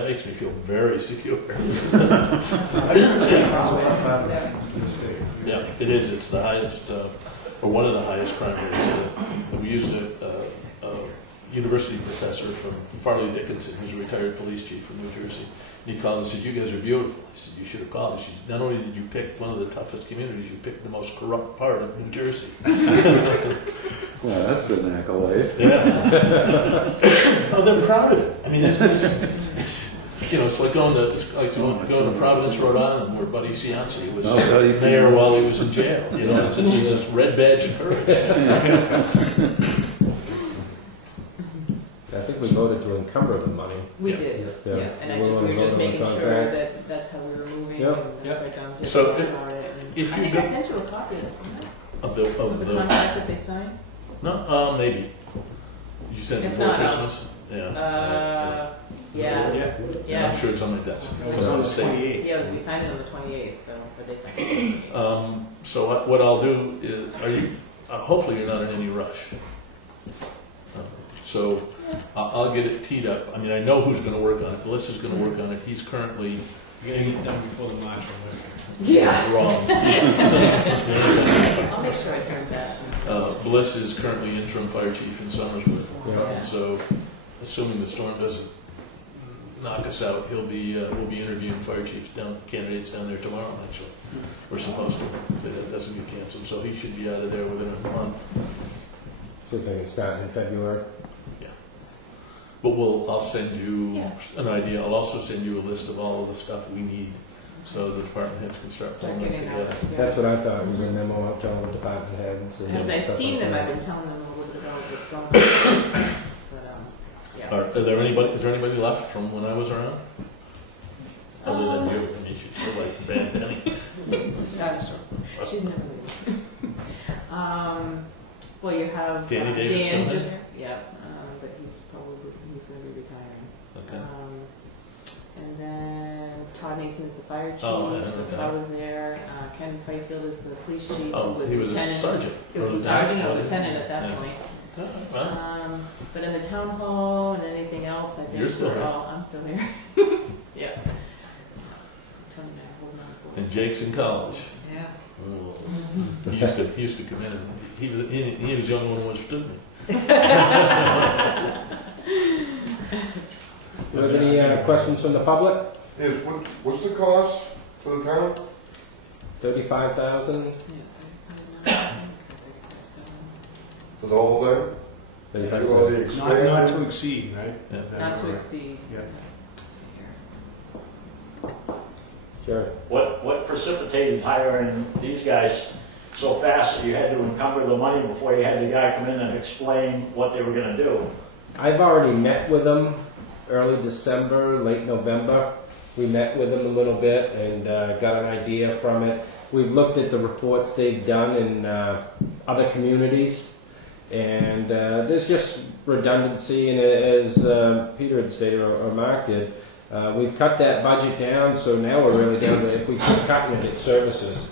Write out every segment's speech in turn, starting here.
That makes me feel very secure. Yeah, it is. It's the highest, or one of the highest crime rates. We used a university professor from Farley Dickinson, who's a retired police chief from New Jersey. And he called and said, "You guys are beautiful." He said, "You should have called." He said, "Not only did you pick one of the toughest communities, you picked the most corrupt part of New Jersey." Well, that's an accolade. Yeah. Oh, they're proud of it. I mean, it's you know, it's like going to Providence, Rhode Island, where Buddy Cianci was mayor while he was in jail. You know, it's this red badge of courage. I think we voted to encumber the money. We did, yeah. And I think we were just making sure that that's how we were moving. Yep. And that's why Don said So about it. if I you think I sent you a copy of the contract that they signed. No, maybe. You sent it If before not, Christmas? Yeah. I'm sure it's on my desk. It's on the 28th. Yeah, we signed it on the 28th, but they signed it. So what I'll do is, hopefully you're not in any rush. So I'll get it teed up. I mean, I know who's going to work on it. Melissa's going to work on it. He's currently... You're going to get done before the march on Yeah. Wrong. I'll make sure I send that. Melissa is currently interim fire chief in Somersworth. Yeah. So assuming the storm doesn't knock us out, we'll be interviewing fire chiefs candidates down there tomorrow, actually. We're supposed to, if that doesn't get canceled. So he should be out of there within a month. So they can start in February. Yeah. But I'll send you an idea. I'll also send you a list of all of the stuff we need, so the department heads can start putting it together. That's what I thought. It was a memo out to all the department heads. As I've seen them, I've been telling them a little bit about what's going on. But Is there anybody left from when I was around? Other than you, I mean, she's like Van Penny. She's never leaving. Well, you have Danny Davis Dan still just but he's going to be retiring. Okay. And then Todd Mason is the fire chief, so Todd was there. Ken Wakefield is the police chief. He was a sergeant. He was a sergeant or lieutenant at that point. Well. But in the town hall and anything else, I think You're still here. I'm still here. Yeah. And Jake's in college. Yeah. Oh. He used to come in, and he was the only one who understood me. Do you have any questions from the public? Yes, what's the cost for the town? 35,000. For the whole thing? 35,000. Not to exceed, right? Yeah. Not to exceed. Yeah. Sure. What precipitated hiring these guys so fast that you had to encumber the money before you had the guy come in and explain what they were going to do? I've already met with them early December, late November. We met with them a little bit and got an idea from it. We've looked at the reports they've done in other communities, and there's just redundancy, and as Peter had stated, or Mark did, we've cut that budget down, so now we're really down to if we keep cutting it, it's services.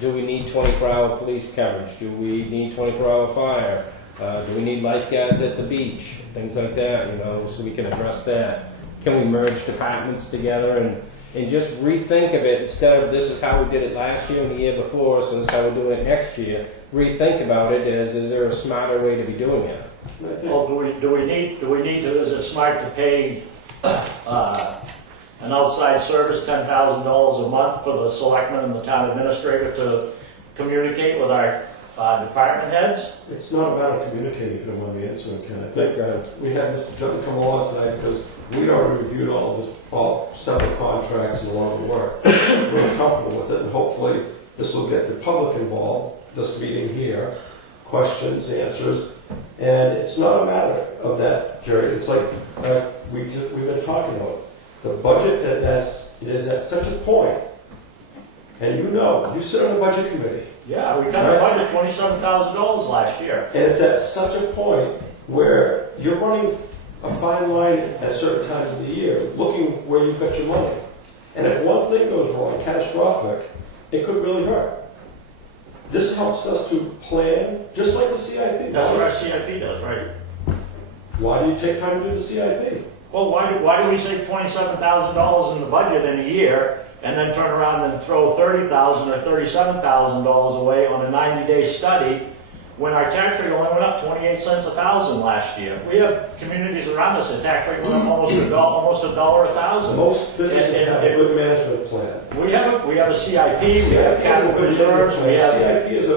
Do we need 24-hour police coverage? Do we need 24-hour fire? Do we need lifeguards at the beach? Things like that, you know, so we can address that. Can we merge departments together and just rethink of it instead of this is how we did it last year and the year before, so this is how we're doing it next year. Rethink about it as, is there a smarter way to be doing it? Well, do we need to, is it smart to pay an outside service $10,000 a month for the selectman and the town administrator to communicate with our department heads? It's not about communicating, if you don't want me answering, Ken. I think we had Mr. Jutton come along tonight because we already reviewed all several contracts and a lot of the work. We're comfortable with it, and hopefully this will get the public involved, this meeting here, questions, answers, and it's not a matter of that, Jerry. It's like we've been talking about. The budget is at such a point, and you sit on the budget committee. Yeah, we cut the budget $27,000 last year. And it's at such a point where you're running a fine line at certain times of the year, looking where you've got your money. And if one thing goes wrong, catastrophic, it could really hurt. This helps us to plan, just like the CIP. That's what our CIP does, right? Why do you take time to do the CIP? Well, why do we save $27,000 in the budget in a year and then turn around and throw $30,000 or $37,000 away on a 90-day study when our tax rate only went up 28 cents a thousand last year? We have communities around us that tax rate went up almost $1 a thousand. Most businesses have a good management plan. We have a CIP, we have capital reserves, we have. CIP is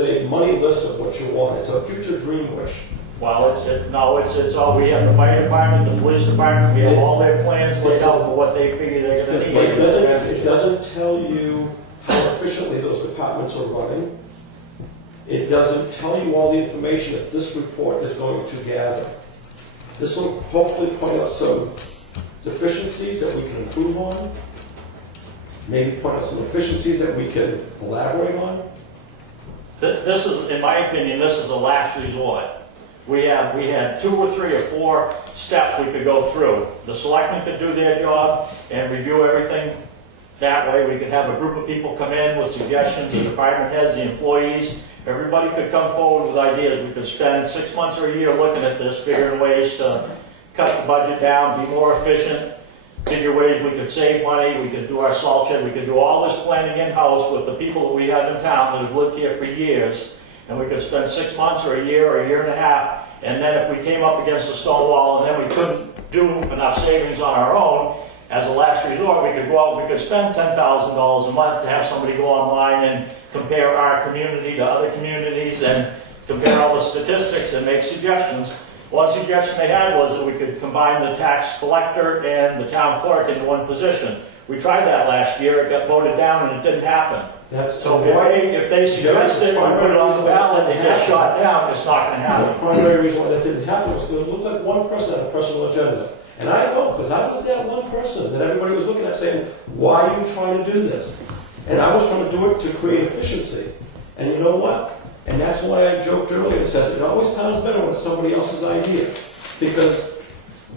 a money list of what you want. It's a future dream wish. Well, it's all, we have the fire department, the police department, we have all their plans laid out for what they figure they're gonna need. It doesn't tell you how efficiently those departments are running. It doesn't tell you all the information that this report is going to gather. This will hopefully point out some deficiencies that we can improve on, maybe point out some efficiencies that we can elaborate on. This is, in my opinion, this is a last resort. We had 2 or 3 or 4 steps we could go through. The selectmen could do their job and review everything that way. We could have a group of people come in with suggestions, the department heads, the employees. Everybody could come forward with ideas. We could spend 6 months or a year looking at this, figuring ways to cut the budget down, be more efficient, figure ways we could save money, we could do our salt shed, we could do all this planning in-house with the people that we have in town that have lived here for years. And we could spend 6 months or a year and a half, and then if we came up against a stone wall and then we couldn't do enough savings on our own, as a last resort, we could go out, we could spend $10,000 a month to have somebody go online and compare our community to other communities and compare all the statistics and make suggestions. One suggestion they had was that we could combine the tax collector and the town clerk into one position. We tried that last year, it got voted down and it didn't happen. So if they suggest it and put it on the ballot and get shot down, it's not going to happen. The primary reason why that didn't happen was because it looked like one person had a personal agenda. And I know, because I was that one person that everybody was looking at saying, why are you trying to do this? And I was trying to do it to create efficiency. And you know what? And that's why I joked earlier and says it always sounds better when it's somebody else's idea. Because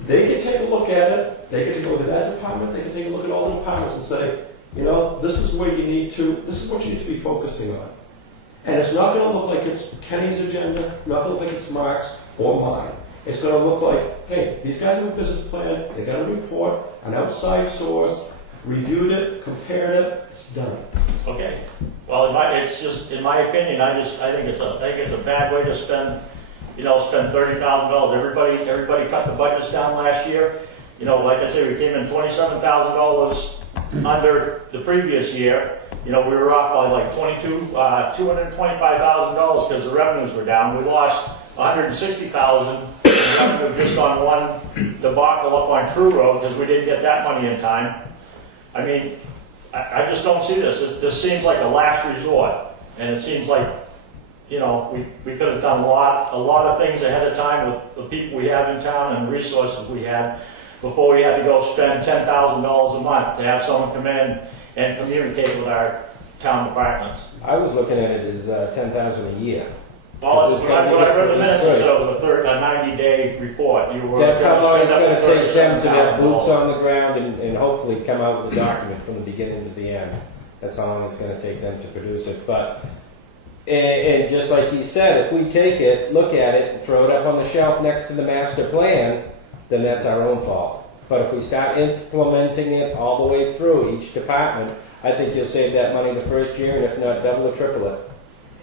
they can take a look at it, they can take a look at that department, they can take a look at all the departments and say, you know, this is where you need to, this is what you need to be focusing on. And it's not going to look like it's Kenny's agenda, not going to look like it's Mark's or mine. It's going to look like, hey, these guys have a business plan, they got a report, an outside source, reviewed it, compared it, it's done. Okay. Well, it's just, in my opinion, I think it's a bad way to spend, spend $30,000. Everybody cut the budgets down last year. Like I say, we came in $27,000 under the previous year. We were off by like $225,000 because the revenues were down. We lost $160,000 in revenue just on one debacle up on Crew Road because we didn't get that money in time. I mean, I just don't see this. This seems like a last resort, and it seems like, we could have done a lot of things ahead of time with the people we have in town and the resources we had before we had to go spend $10,000 a month to have someone come in and communicate with our town departments. I was looking at it as $10,000 a year. Well, what I read the minutes, it said it was a 90-day report. That's how long it's going to take them to get boots on the ground and hopefully come out with a document from the beginning to the end. That's how long it's going to take them to produce it. But, and just like he said, if we take it, look at it, and throw it up on the shelf next to the master plan, then that's our own fault. But if we start implementing it all the way through each department, I think you'll save that money the first year, and if not, double or triple it.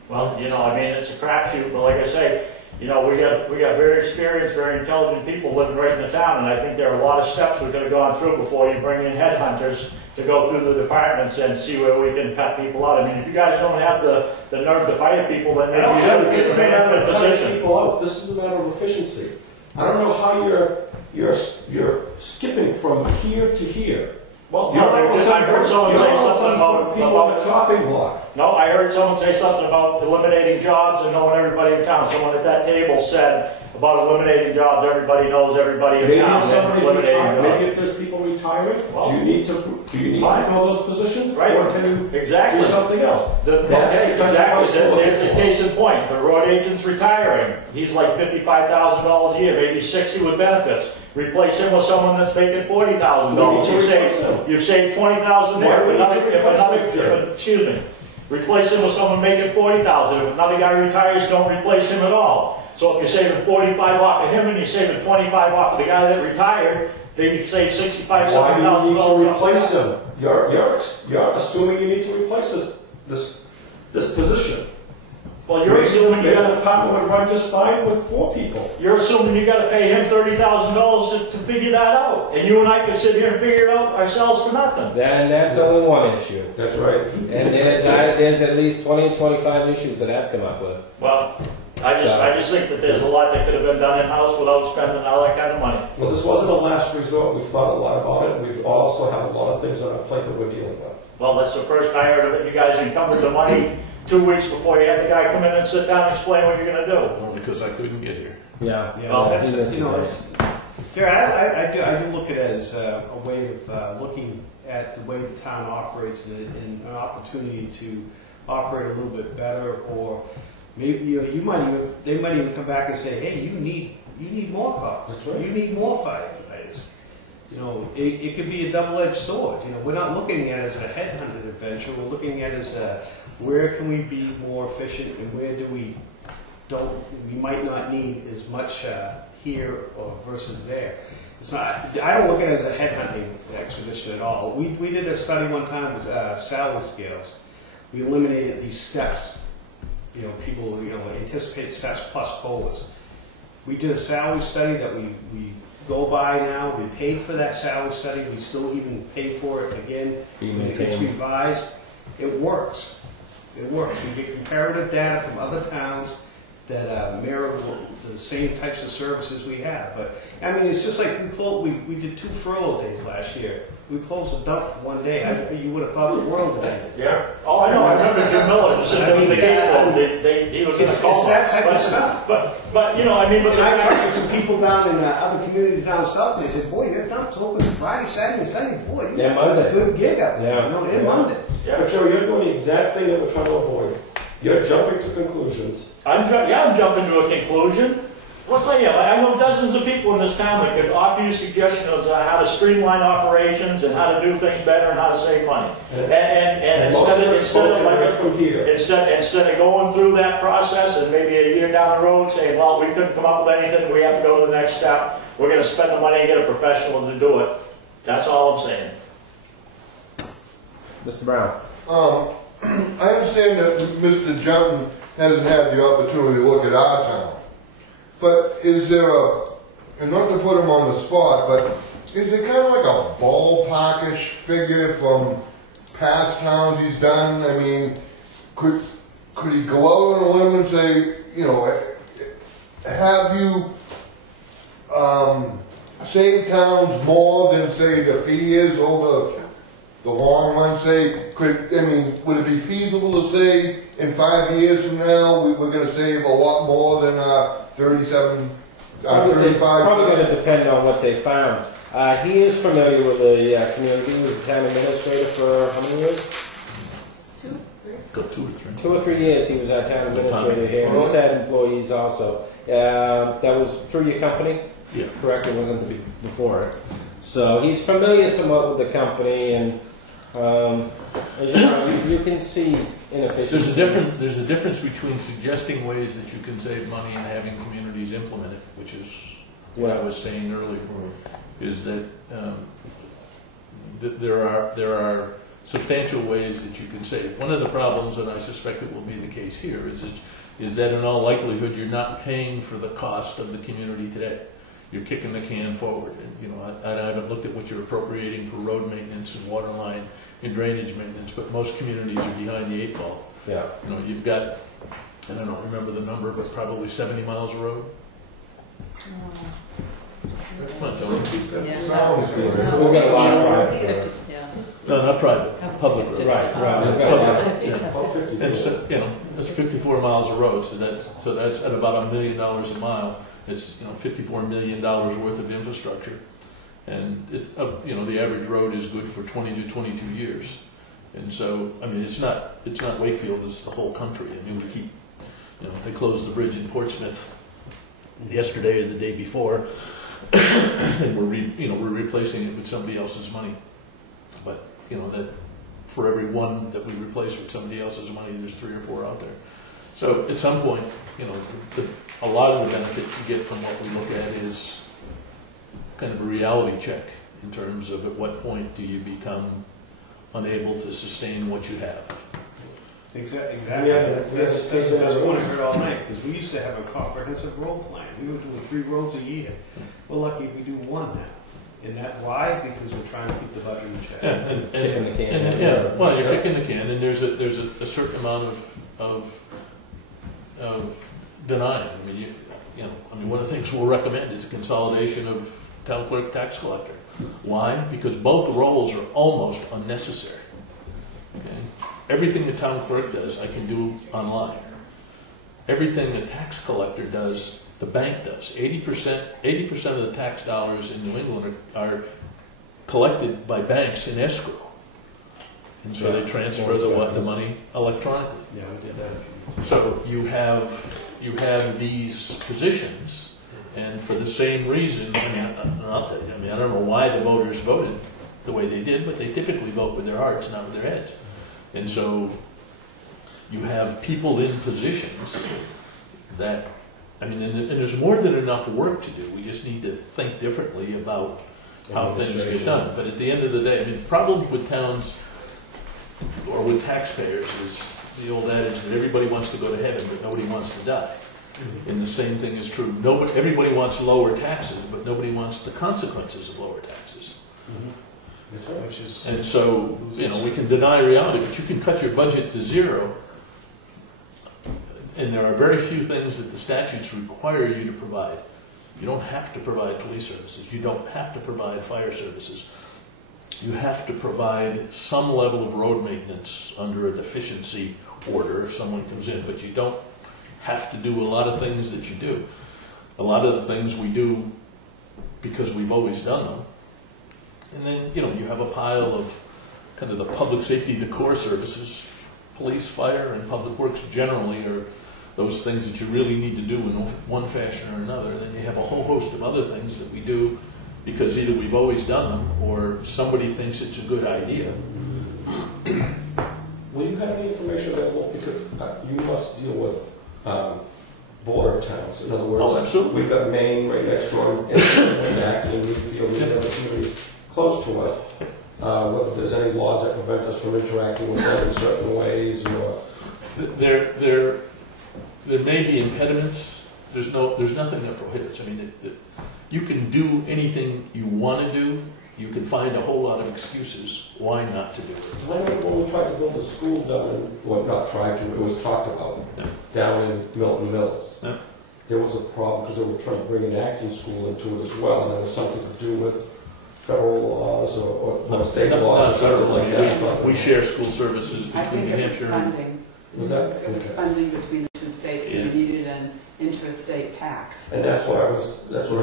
Well, it's a crapshoot, but like I say, we got very experienced, very intelligent people living right in the town, and I think there are a lot of steps we could have gone through before you bring in headhunters to go through the departments and see where we can cut people out. I mean, if you guys don't have the nerve to fire people, then maybe you should get a management position. People out. This is a matter of efficiency. I don't know how you're skipping from here to here. Well, I heard someone say something about people on the chopping block. No, I heard someone say something about eliminating jobs and knowing everybody in town. Someone at that table said about eliminating jobs, everybody knows everybody in town. Maybe if there's people retiring, do you need to fill those positions? Right. Or can you do something else? There's a case in point. The road agent's retiring. He's like $55,000 a year, maybe $60,000 with benefits. Replace him with someone that's making $40,000. You save $20,000 there. Excuse me. Replace him with someone making $40,000. If another guy retires, don't replace him at all. So if you're saving 45 off of him and you're saving 25 off of the guy that retired, then you save 65, Why do you need $70,000. to replace him? You're assuming you need to replace this position. Well, you're assuming you Maybe the got department would run just fine with 4 people. you're assuming you got to pay him $30,000 to figure that out, and you and I could sit here and figure it out ourselves for nothing. That's only one issue. That's right. And there's at least 20 or 25 issues that I've come up with. Well, I just think that there's a lot that could have been done in-house without spending all that kind of money. Well, this wasn't a last resort. We've thought a lot about it. We've also have a lot of things on our plate that we're dealing with. Well, that's the first I heard of it. You guys encumbered the money 2 weeks before you had the guy come in and sit down and explain what you're going to do. Well, because I couldn't get here. Yeah. Well, That's, it's, Jerry, I do look at it as a way of looking at the way the town operates and an opportunity to operate a little bit better, or maybe they might even come back and say, hey, you need more cops. That's right. You need more firefighters. It could be a double-edged sword. We're not looking at it as a headhunted adventure. We're looking at it as where can we be more efficient, and where do we might not need as much here or versus there. It's not. I don't look at it as a headhunting expedition at all. We did a study one time with salary scales. We eliminated these steps. People anticipate steps plus COLAs. We did a salary study that we go by now. We paid for that salary study. We still even pay for it again when it gets revised. It works. It works. We get comparative data from other towns that mirror the same types of services we have. But I mean, it's just like we did 2 furlough days last year. We closed the dump for 1 day. You would have thought the world had ended. Yeah. Oh, I know. I remember Jim Miller was sitting there with the gate. He was in a coma. It's that type of stuff. But I mean, And I talked to some people down in other communities down south, and they said, boy, your dump's open Friday, Saturday, and Sunday. Boy, you have a good gig up there. In Monday. Yeah. But Joe, you're doing the exact thing that we're trying to avoid. You're jumping to conclusions. I'm jumping to a conclusion. What's I am? I know dozens of people in this town that could offer you suggestions on how to streamline operations and how to do things better and how to save money. And instead of going through that process and maybe a year down the road saying, well, we couldn't come up with anything, we have to go to the next step, we're going to spend the money and get a professional to do it. That's all I'm saying. Mr. Brown. I understand that Mr. Jutton hasn't had the opportunity to look at our town. But is there and not to put him on the spot, but is there kind of like a ballparkish figure from past towns he's done? I mean, could he go out on a limb and say, have you saved towns more than, say, the fee is over the long run? Would it be feasible to say in 5 years from now we're going to save a lot more than 35 Probably going to depend on what they found. He is familiar with the community. He was the town administrator for how many years? 2 or 3. 2 or 3. 2 or 3 years he was our town administrator here. He's had employees also. That was through your company? Yeah. Correct, it wasn't before it. So he's familiar somewhat with the company, and as you can see inefficiency. There's a difference between suggesting ways that you can save money and having communities implement it, which is what I was saying earlier, is that there are substantial ways that you can save. One of the problems, and I suspect it will be the case here, is that in all likelihood you're not paying for the cost of the community today. You're kicking the can forward. And, I haven't looked at what you're appropriating for road maintenance and water line and drainage maintenance, but most communities are behind the 8 ball. Yeah. You've got, and I don't remember the number, but probably 70 miles of road. Come on, Tony. We've got a lot of private. No, not private, public road. Right. And so, that's 54 miles of road, so that's at about $1 million a mile. It's $54 million worth of infrastructure, and the average road is good for 20 to 22 years. And so, I mean, it's not Wakefield; it's the whole country. I mean, we keep, they closed the bridge in Portsmouth yesterday or the day before, and we're replacing it with somebody else's money. But that for every one that we replace with somebody else's money, there's 3 or 4 out there. So at some point, you know, a lot of the benefit you get from what we look at is kind of a reality check in terms of at what point do you become unable to sustain what you have. Exactly. Yeah, That's the best point I heard all night, because we used to have a comprehensive road plan. We were doing 3 roads a year. We're lucky if we do 1 now. And that, why? Because we're trying to keep the budget in check. Yeah, Kicking the can. yeah, well, you're kicking the can, and there's a certain amount of denying. I mean, one of the things we'll recommend is a consolidation of town clerk, tax collector. Why? Because both roles are almost unnecessary. Okay? Everything the town clerk does, I can do online. Everything a tax collector does, the bank does. 80% of the tax dollars in New England are collected by banks in escrow. And so they transfer the money electronically. Yeah, we did that. So you have these positions, and for the same reason, I'll tell you, I don't know why the voters voted the way they did, but they typically vote with their hearts, not with their heads. And so you have people in positions that, and there's more than enough work to do. We just need to think differently about how things get done. But at the end of the day, problems with towns or with taxpayers is the old adage that everybody wants to go to heaven, but nobody wants to die. And the same thing is true. Everybody wants lower taxes, but nobody wants the consequences of lower taxes. And so, we can deny reality, but you can cut your budget to 0. And there are very few things that the statutes require you to provide. You don't have to provide police services. You don't have to provide fire services. You have to provide some level of road maintenance under a deficiency order if someone comes in, but you don't have to do a lot of things that you do. A lot of the things we do because we've always done them. And then, you have a pile of kind of the public safety decor services. Police, fire, and public works generally are those things that you really need to do in one fashion or another. Then you have a whole host of other things that we do because either we've always done them or somebody thinks it's a good idea. Will you have any information available? Because you must deal with border towns. In other words, absolutely. We've got Maine right next door, and Acton, Wakefield, and other communities close to us. Whether there's any laws that prevent us from interacting with them in certain ways, or there may be impediments. There's nothing that prohibits. You can do anything you want to do. You can find a whole lot of excuses why not to do it. When we tried to build a school down it was talked about, down in Milton Mills. Yeah. There was a problem because they were trying to bring an acting school into it as well, and there was something to do with federal laws or state laws or something like that. We share school services between New Hampshire and... funding. It was funding between the 2 states and needed an interstate pact. And that's what I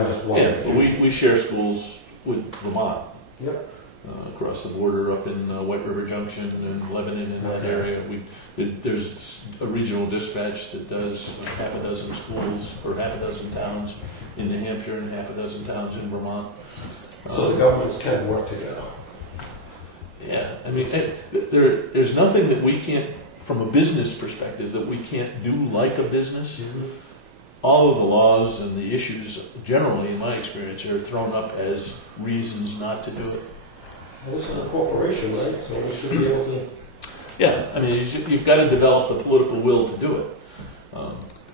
just wanted. Yeah, we share schools with Vermont. Yep. Across the border up in White River Junction and Lebanon in that area. There's a regional dispatch that does half a dozen schools or half a dozen towns in New Hampshire and half a dozen towns in Vermont. So the governments can work together. Yeah, there's nothing that we can't, from a business perspective, that we can't do like a business. Mm-hmm. All of the laws and the issues, generally, in my experience, are thrown up as reasons not to do it. Well, this is a corporation, right? So we should be able to... Yeah, you've got to develop the political will to do it.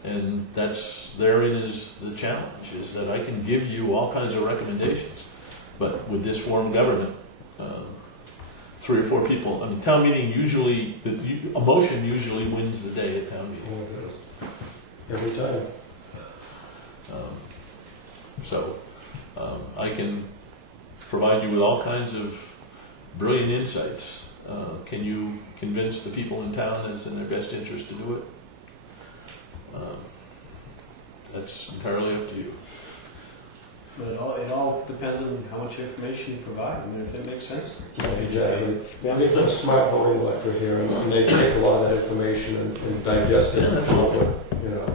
And therein is the challenge, is that I can give you all kinds of recommendations. But with this form of government, 3 or 4 people, town meeting usually, a motion usually wins the day at town meeting. Oh, it does. Every time. I can provide you with all kinds of brilliant insights. Can you convince the people in town that it's in their best interest to do it? That's entirely up to you. But it all depends on how much information you provide, if it makes sense. Yeah, exactly. Yeah, they put a smart voting elector here, and they take a lot of that information and digest it and come up with, Yeah.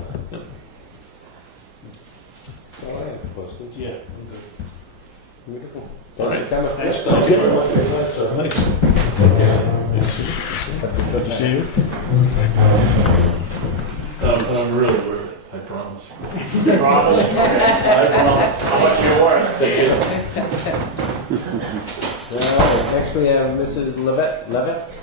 Oh, I have questions. Yeah, I'm good. Beautiful. All Thanks for coming. Thanks, Thank you very much for your time, sir. Thanks. Good to see you. And I'm really worth it, I promise. Promise? I promise. How much are you worth? Well, next we have Mrs. Levitt.